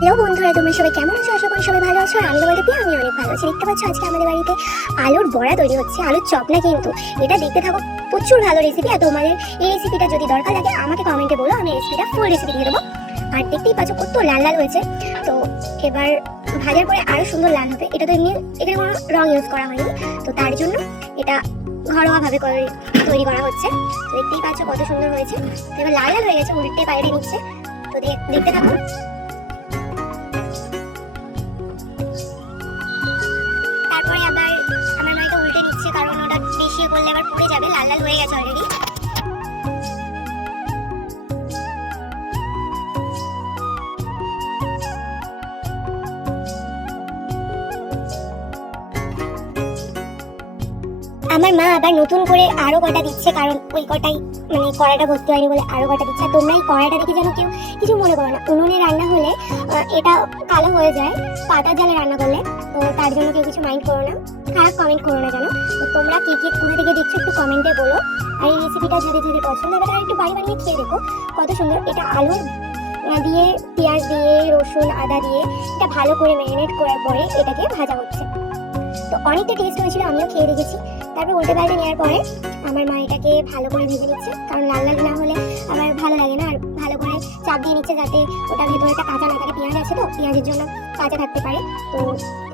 Hello বন্ধুরা, তোমরা সবাই কেমন আছো? আশা করি সবাই ভালো আছো। আর আমি তোমাদের পেয়ে আমি অনেক ভালো আছি। দেখতে পাচ্ছ আজকে আমাদের বাড়িতে আলুর বড়া তৈরি হচ্ছে, আলুর চপ না কিন্তু। এটা দেখতে থাকো, প্রচুর ভালো রেসিপি আর তোমাদের এই রেসিপিটা যদি দরকার লাগে আমাকে কমেন্টে বলো, আমি রেসিপিটা ফুল রেসিপি দিয়ে দেবো। আর দেখতেই পাচ্ছ, কত লাল লাল হয়েছে। তো এবার ভাজার পরে আরও সুন্দর লাল হবে। এটা তো এমনি এখানে কোনো রং ইউজ করা হয়নি। তো তার জন্য এটা ঘরোয়াভাবে তৈরি করা হচ্ছে। দেখতেই পাচ্ছ কত সুন্দর হয়েছে। এবার লাল লাল হয়ে গেছে, উল্টে বাইরে নিচ্ছে তো দেখতে থাকো। আমার মা আবার নতুন করে আরও কটা দিচ্ছে কারণ ওই কটাই মানে কড়াটা ভর্তি হয়নি বলে আরও কটা দিচ্ছে। তোমরা এই কড়াটা দেখে যেন কেউ কিছু মনে করো না। উনুনে রান্না হলে এটা কালো হয়ে যায় পাতা জালে রান্না করলে তো তার জন্য কেউ কিছু মাইন্ড করো না। খারাপ কমেন্ট করো না তো তোমরা কে কে কোথা থেকে দেখছ একটু কমেন্টে বলো। আর এই রেসিপিটা যদি যদি পছন্দ হবে তাহলে একটু বাড়ি বানিয়ে খেয়ে দেখো কত সুন্দর। এটা আহ, দিয়ে পেঁয়াজ দিয়ে রসুন আদা দিয়ে এটা ভালো করে ম্যারিনেট করার পরে এটাকে ভাজা হচ্ছে। তো অনেকটা টেস্ট হয়েছিল আমিও খেয়ে দেখেছি। তারপর উল্টে পাল্টে নেওয়ার পরে আমার মা এটাকে ভালো করে ভেজে নিচ্ছে। কারণ লাল লাল না হলে আবার ভালো লাগে না। আর ভালো করে চাপ দিয়ে নিচ্ছে যাতে ওটা ভেতরে একটা কাঁচা না থাকে পেঁয়াজ আছে তো, পেঁয়াজের জন্য কাঁচা থাকতে পারে। তো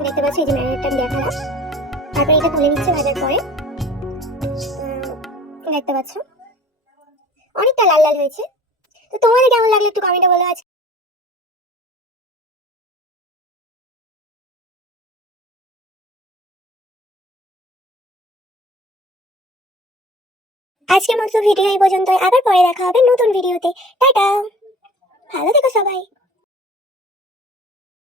দেখতে পাচ্ছি এই যে ম্যারিনেটটা আমি দেখালাম। তারপরে এটা তুলে নিচ্ছে ভাজার পরে। দেখতে পাচ্ছ? অনেকটা লাল লাল হয়েছে। তো তোমাদের কেমন লাগল একটু কমেন্টে বলো আজ। আজকের মতো ভিডিও এই পর্যন্ত আবার পরে দেখা হবে নতুন ভিডিওতে। টাটা। ভালো থেকো সবাই।